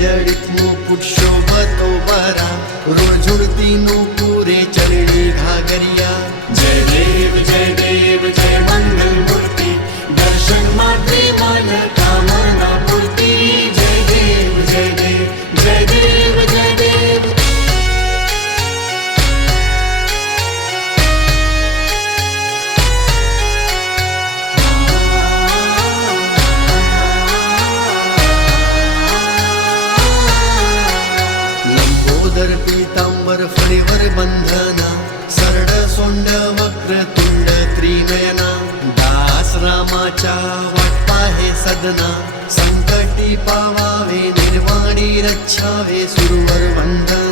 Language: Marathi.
जडित मुकुट शोभतो बरा रोजुड़ती नूपुरे चरणी घागरिया। जय देव जय मंगल मूर्ति दर्शन मात्रे मन कामना पूर्ति। जय देव जय देव जय देव जय देव। लंबोदर पीतांबर फणीवर बंधना सरळ सोंड वक्र तुंड त्रिनयना। दास रामाच्या वाट पाहे सदना संकटी पावावे निर्वाणी रक्षावे सुरवर वंदना।